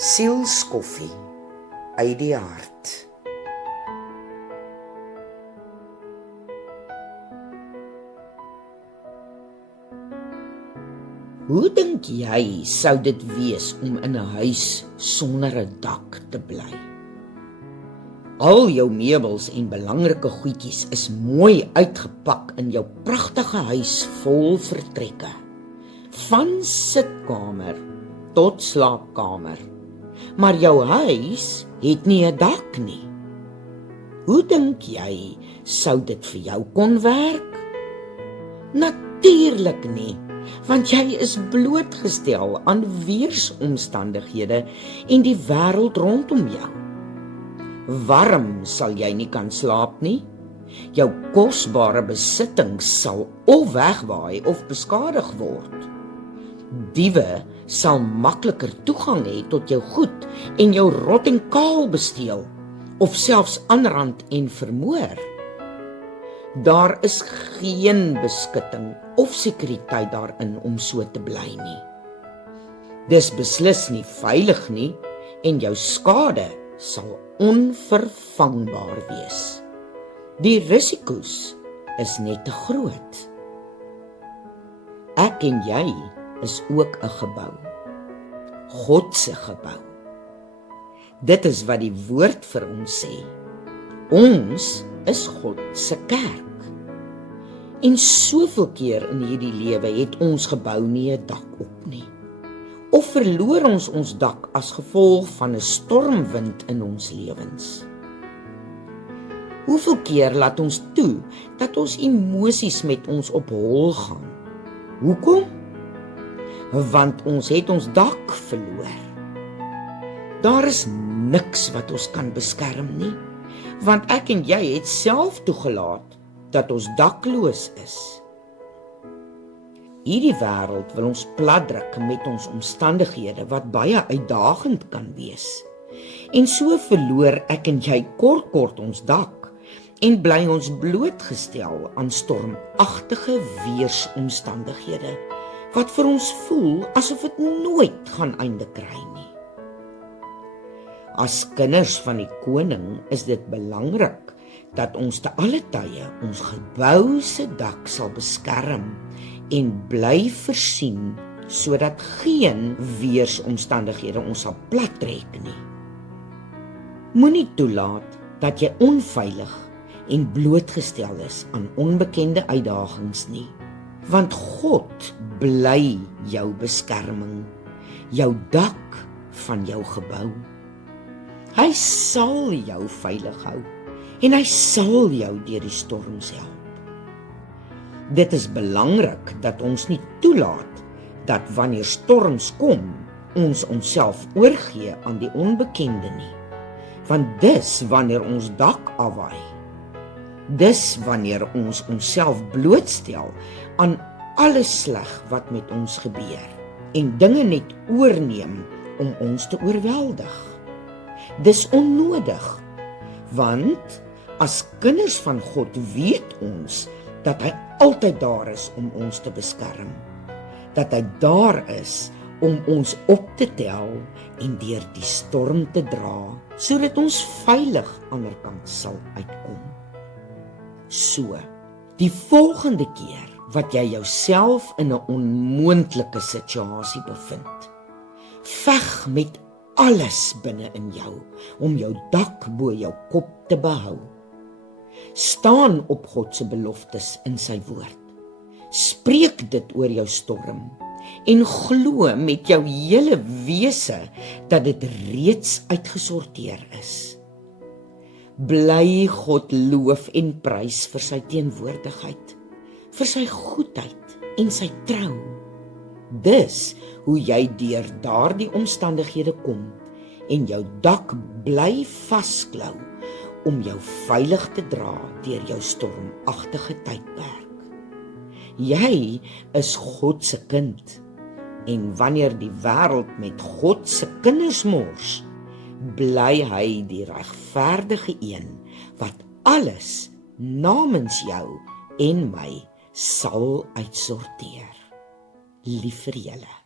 Sielskoffie uit die hart. Hoe dink jy sou dit wees om in 'n huis sonder 'n dak te bly? Al jou meubels en belangrike goedjies is mooi uitgepak in jou pragtige huis vol vertrekke. Van sitkamer tot slaapkamer. Maar jou huis het nie 'n dak nie. Hoe dink jy sou dit vir jou kon werk? Natuurlik nie, want jy is blootgestel aan weeromstandighede en die wêreld rondom jou. Warm sal jy nie kan slaap nie. Jou kosbare besittings sal of wegwaai of beskadig word. Diewe sal makliker toegang hê tot jou goed en jou rot en kaal besteel, of selfs aanrand en vermoor. Daar is geen beskutting of sekuriteit daarin om so te bly nie. Dis beslis nie veilig nie en jou skade sal onvervangbaar wees. Die risiko's is net te groot. Ek en jy is ook 'n gebou. God se gebou. Dit is wat die woord vir ons sê. Ons is God se kerk. En soveel keer in hierdie lewe het ons gebou nie 'n dak op nie. Of verloor ons dak as gevolg van 'n stormwind in ons lewens. Hoeveel keer laat ons toe dat ons emosies met ons op hol gaan? Hoekom? Want ons het ons dak verloor. Daar is niks wat ons kan beskerm nie, want ek en jy het self toegelaat dat ons dakloos is. Hierdie wêreld wil ons platdruk met ons omstandighede wat baie uitdagend kan wees. En so verloor ek en jy kort ons dak en bly ons blootgestel aan stormagtige weeromstandighede wat vir ons voel asof dit nooit gaan einde kry nie. As kinders van die koning is dit belangrik dat ons te alle tye ons gebou se dak sal beskerm en bly versien sodat geen weeromstandighede ons sal plattrek nie. Moenie toelaat dat jy onveilig en blootgestel is aan onbekende uitdagings nie, want God bly jou beskerming, jou dak van jou gebou. Hy sal jou veilig hou en hy sal jou deur die storms help. Dit is belangrik dat ons nie toelaat dat wanneer storms kom, ons onsself oorgee aan die onbekende nie, want dis wanneer ons dak afwaai. Dis wanneer ons onsself blootstel aan alles sleg wat met ons gebeur en dinge net oorneem om ons te oorweldig. Dis onnodig, want as kinders van God weet ons dat hy altyd daar is om ons te beskerm, dat hy daar is om ons op te tel en deur die storm te dra, sodat ons veilig aan die ander kant sal uitkom. So, die volgende keer wat jy jouself in 'n onmoontlike situasie bevind, veg met alles binne in jou om jou dak bo jou kop te behou. Staan op God se beloftes in sy woord. Spreek dit oor jou storm en glo met jou hele wese dat dit reeds uitgesorteer is. Bly God loof en prys vir sy teenwoordigheid, vir sy goedheid en sy trou. Dis hoe jy deur daardie omstandighede kom en jou dak bly vasklou om jou veilig te dra deur jou stormagtige tydperk. Jy is God se kind en wanneer die wêreld met God se kinders mors, bly hy die regverdige een wat alles namens jou en my sal uitsorteer. Lief vir julle.